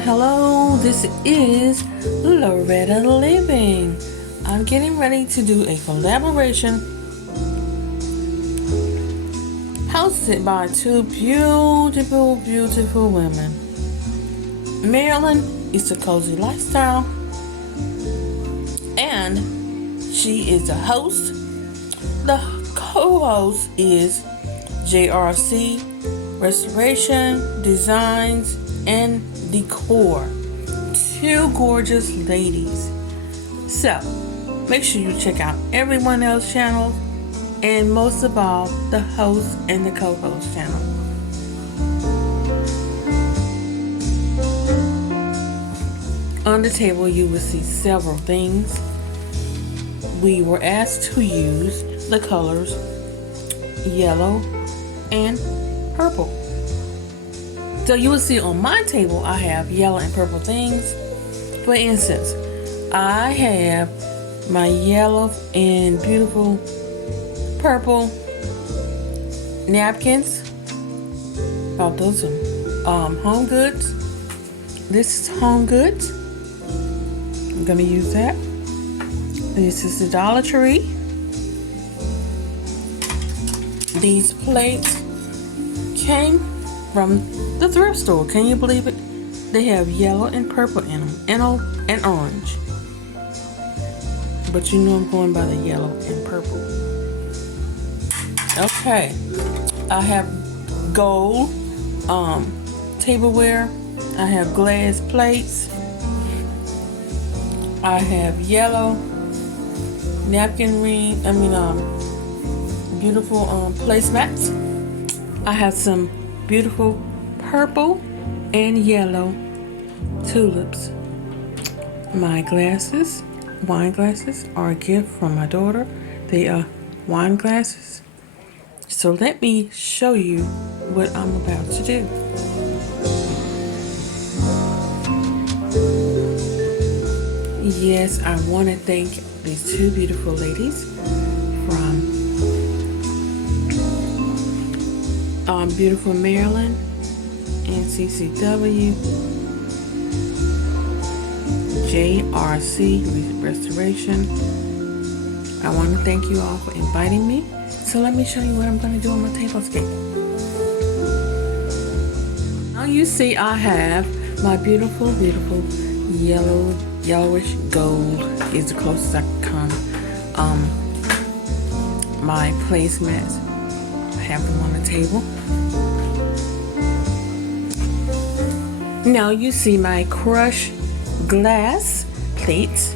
Hello, this is Loretta Living. I'm getting ready to do a collaboration hosted by two beautiful women. Marilyn is the Cozy Lifestyle, and she is the host. The co-host is JRC Restoration, Designs, and Decor. Two gorgeous ladies. So, make sure you check out everyone else's channel, and most of all, the host and the co-host channel. On the table, you will see several things. We were asked to use the colors yellow and purple. So you will see on my table, I have yellow and purple things. For instance, I have my yellow and beautiful purple napkins. Oh, those are Home Goods. This is Home Goods. I'm gonna use that. This is the Dollar Tree. These plates came from the thrift store. Can you believe it? They have yellow and purple in them, and orange. But you know I'm going by the yellow and purple. Okay, I have gold tableware. I have glass plates. I have yellow napkin beautiful placemats. I have some beautiful purple and yellow tulips. My glasses, wine glasses, are a gift from my daughter. They are wine glasses. So let me show you what I'm about to do. Yes, I want to thank these two beautiful ladies from beautiful Marilyn and CCW, JRC Restoration. I want to thank you all for inviting me. So let me show you what I'm going to do on my tablescape. Now you see I have my beautiful yellowish gold is the closest I can come. My placemats, I have them on the table. Now you see my crushed glass plates.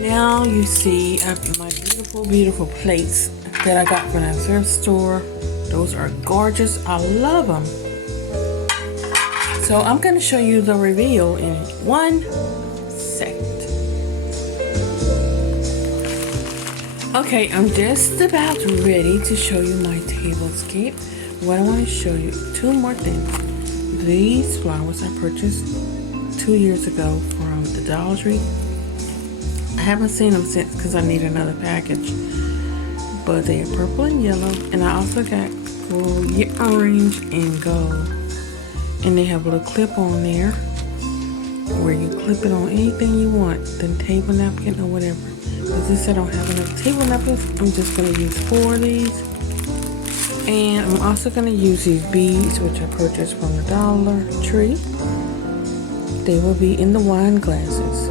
Now you see my beautiful plates that I got from the thrift store. Those are gorgeous. I love them. So I'm going to show you the reveal in 1 second. Okay, I'm just about ready to show you my tablescape. What I want to show you, two more things. These flowers I purchased 2 years ago from the Dollar Tree. I haven't seen them since because I need another package. But they are purple and yellow, and I also got orange and gold. And they have a little clip on there where you clip it on anything you want, the table napkin or whatever. But since I don't have enough table napkins, I'm just going to use 4 of these. And I'm also going to use these beads, which I purchased from the Dollar Tree. They will be in the wine glasses.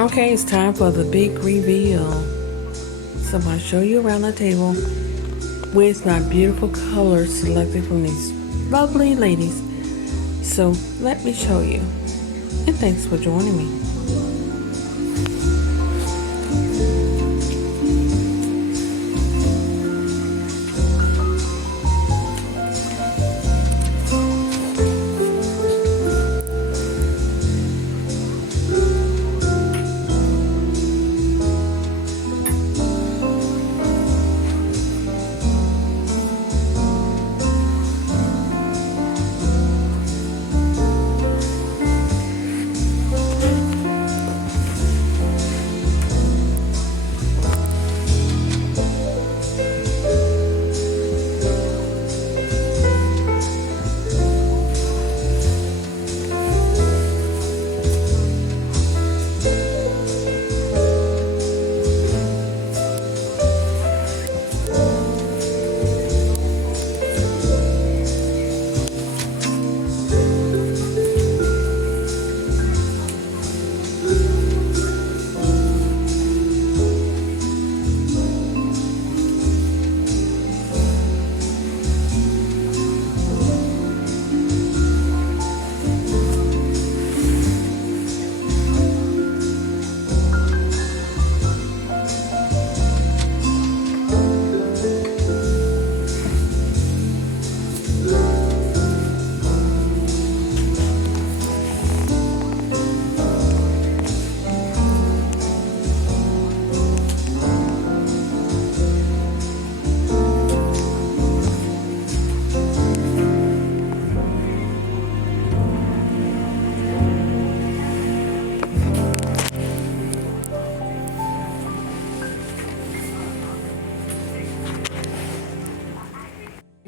Okay, it's time for the big reveal. So I'm going to show you around the table with my beautiful colors selected from these lovely ladies. So let me show you. And thanks for joining me.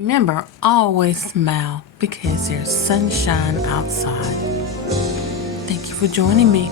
Remember, always smile because there's sunshine outside. Thank you for joining me.